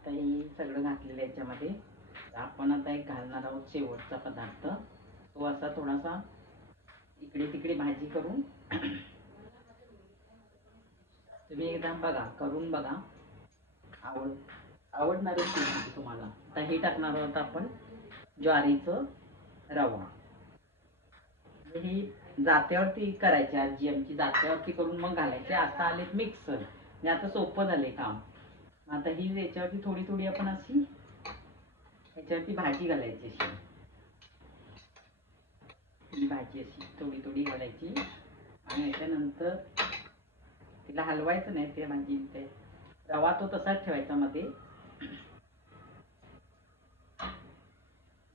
आता हे सगळं घातलेलं याच्यामध्ये आपण आता एक घालणार आहोत शेवटचा पदार्थ. तो असा थोडासा इकडे तिकडे भाजी करून तुम्ही एकदा बघा, करून बघा, आवडणारच तुम्हाला. आता हे टाकणार आहोत आपण ज्वारीचं रवा. हे जात्यावरती करायचे, आजी आमची जात्यावरती करून मग घालायचे. आता आलेत मिक्सर, म्हणजे आता सोपं झाले काम. आता ही याच्यावरती थोडी थोडी आपण अशी याच्यावरती भाजी घालायची, अशी ही भाजी अशी थोडी थोडी घालायची. आणि याच्यानंतर तिला हलवायचं नाही, ते भाजी ते रवा तो तसाच ठेवायचा मध्ये.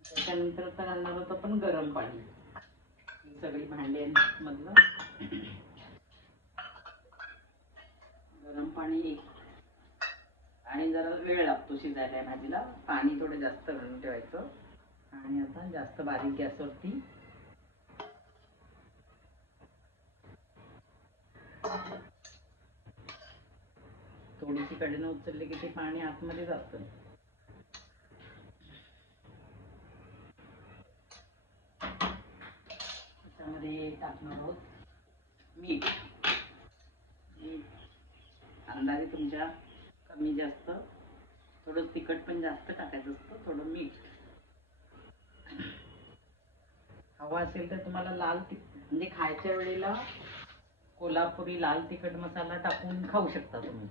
त्याच्यानंतर आता घालणार होतं पण गरम पाणी, सगळी भांड्यांमधलं गरम पाणी. आणि जरा वेळ लागतो शिजायला भाजीला, पाणी थोडं जास्त घालून ठेवायचं. आणि आता जास्त बारीक गॅसवरती थोडीशी कडेनं उचलली की ते पाणी आतमध्ये जातं. त्याच्यामध्ये टाकणार आहोत मीठ. अंदाजे तुमच्या कमी जास्त, थोडं तिखट पण जास्त टाकायचं असतं, थोडं मीठ. हवा असेल तर तुम्हाला लाल म्हणजे खायच्या वेळेला कोल्हापुरी लाल तिखट मसाला टाकून खाऊ शकता तुम्ही,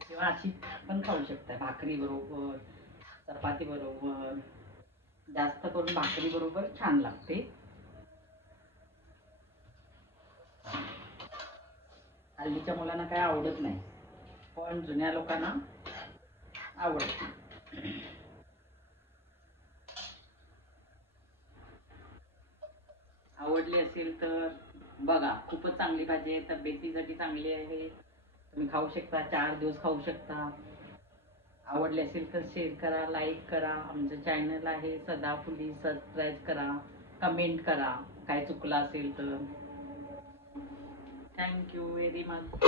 किंवा अशी पण खाऊ शकता भाकरी बरोबर, चपाती बरोबर. जास्त करून भाकरी बरोबर छान लागते. हल्लीच्या मुलांना काय आवडत नाही, पण जुन्या लोकांना आवडते. आवडली असेल तर बघा, खूपच चांगली भाजी आहे, तब्येतीसाठी चांगली आहे, तुम्ही खाऊ शकता, 4 दिवस खाऊ शकता. आवडली असेल तर शेअर करा, लाईक करा. आमचं चॅनल आहे सदाफुली, सबस्क्राईब करा, कमेंट करा काय चुकलं असेल तर. Thank you very much.